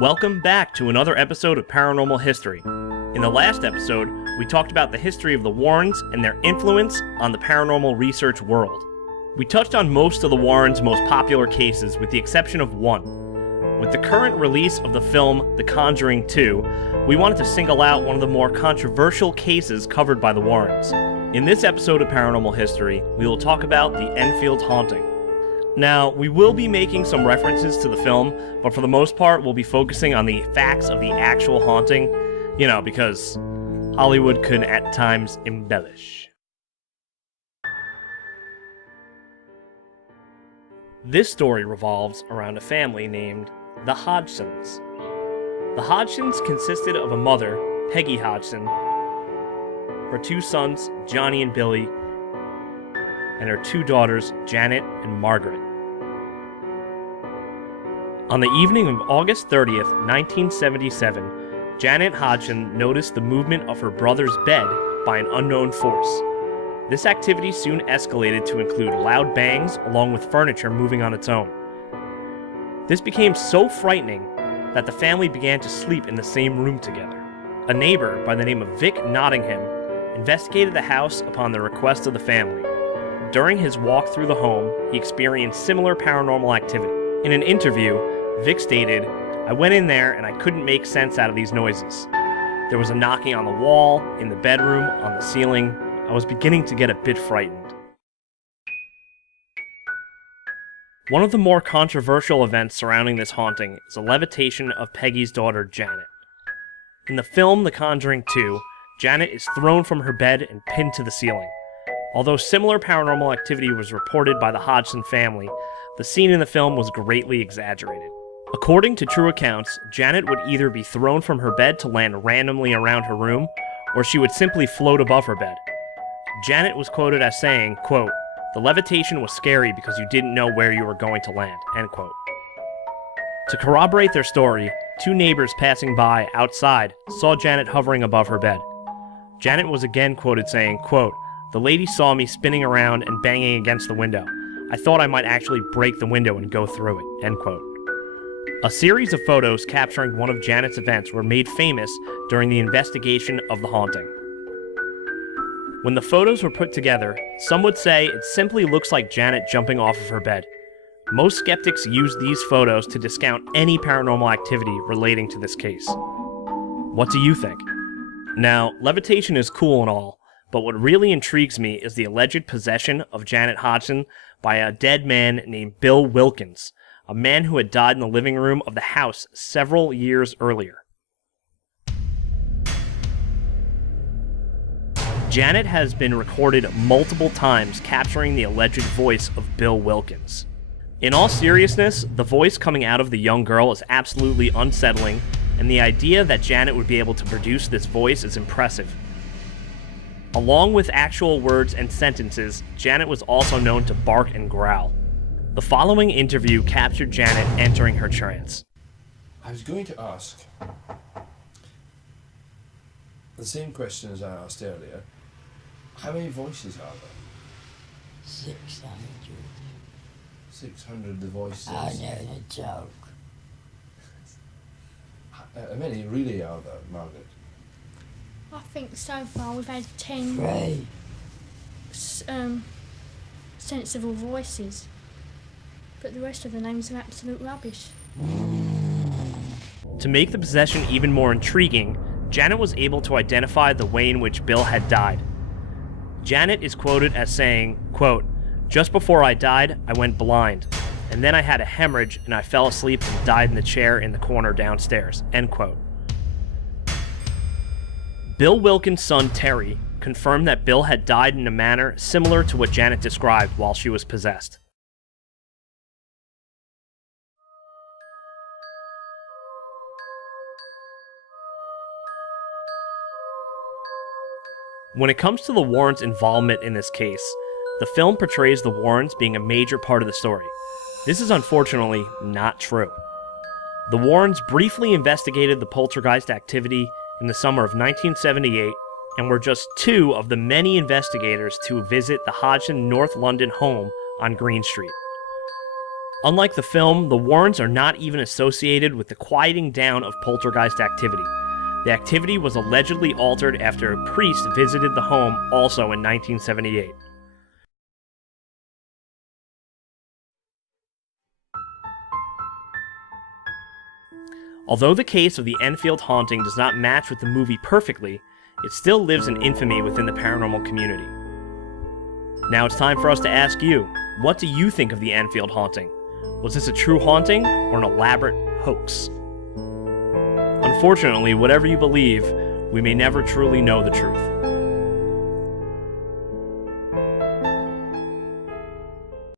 Welcome back to another episode of Paranormal History. In the last episode, we talked about the history of the Uarrens and their influence on the paranormal research world. We touched on most of the Uarrens' most popular cases with the exception of one. With the current release of the film The Conjuring 2, we wanted to single out one of the more controversial cases covered by the Uarrens. In this episode of Paranormal History, we will talk about the Enfield Haunting. Now, we will be making some references to the film, but for the most part, we'll be focusing on the facts of the actual haunting, because Hollywood could at times embellish. This story revolves around a family named the Hodgsons. The Hodgsons consisted of a mother, Peggy Hodgson, her two sons, Johnny and Billy, and her two daughters, Janet and Margaret. On the evening of August 30th, 1977, Janet Hodgson noticed the movement of her brother's bed by an unknown force. This activity soon escalated to include loud bangs along with furniture moving on its own. This became so frightening that the family began to sleep in the same room together. A neighbor by the name of Vic Nottingham investigated the house upon the request of the family. During his walk through the home, he experienced similar paranormal activity. In an interview, Vic stated, "I went in there and I couldn't make sense out of these noises. There was a knocking on the wall, in the bedroom, on the ceiling. I was beginning to get a bit frightened." One of the more controversial events surrounding this haunting is the levitation of Peggy's daughter, Janet. In the film The Conjuring 2, Janet is thrown from her bed and pinned to the ceiling. Although similar paranormal activity was reported by the Hodgson family, the scene in the film was greatly exaggerated. According to true accounts, Janet would either be thrown from her bed to land randomly around her room, or she would simply float above her bed. Janet was quoted as saying, quote, "The levitation was scary because you didn't know where you were going to land," end quote. To corroborate their story, two neighbors passing by outside saw Janet hovering above her bed. Janet was again quoted saying, quote, "The lady saw me spinning around and banging against the window. I thought I might actually break the window and go through it," end quote. A series of photos capturing one of Janet's events were made famous during the investigation of the haunting. When the photos were put together, some would say it simply looks like Janet jumping off of her bed. Most skeptics use these photos to discount any paranormal activity relating to this case. What do you think? Now, levitation is cool and all, but what really intrigues me is the alleged possession of Janet Hodgson by a dead man named Bill Uilkins, a man who had died in the living room of the house several years earlier. Janet has been recorded multiple times capturing the alleged voice of Bill Uilkins. In all seriousness, the voice coming out of the young girl is absolutely unsettling, and the idea that Janet would be able to produce this voice is impressive. Along with actual words and sentences, Janet was also known to bark and growl. The following interview captured Janet entering her trance. I was going to ask the same question as I asked earlier. How many voices are there? 600. 600 the voices. I know the joke. How many really are there, Margaret? I think so far we've had 10 Three. sensible voices, but the rest of the names are absolute rubbish. To make the possession even more intriguing, Janet was able to identify the way in which Bill had died. Janet is quoted as saying, quote, "Just before I died, I went blind, and then I had a hemorrhage and I fell asleep and died in the chair in the corner downstairs," end quote. Bill Uilkins' son, Terry, confirmed that Bill had died in a manner similar to what Janet described while she was possessed. When it comes to the Uarrens' involvement in this case, the film portrays the Uarrens being a major part of the story. This is unfortunately not true. The Uarrens briefly investigated the poltergeist activity in the summer of 1978 and were just two of the many investigators to visit the Hodgson North London home on Green Street. Unlike the film, the Uarrens are not even associated with the quieting down of poltergeist activity. The activity was allegedly altered after a priest visited the home also in 1978. Although the case of the Enfield Haunting does not match with the movie perfectly, it still lives in infamy within the paranormal community. Now it's time for us to ask you, what do you think of the Enfield Haunting? Was this a true haunting or an elaborate hoax? Unfortunately, whatever you believe, we may never truly know the truth.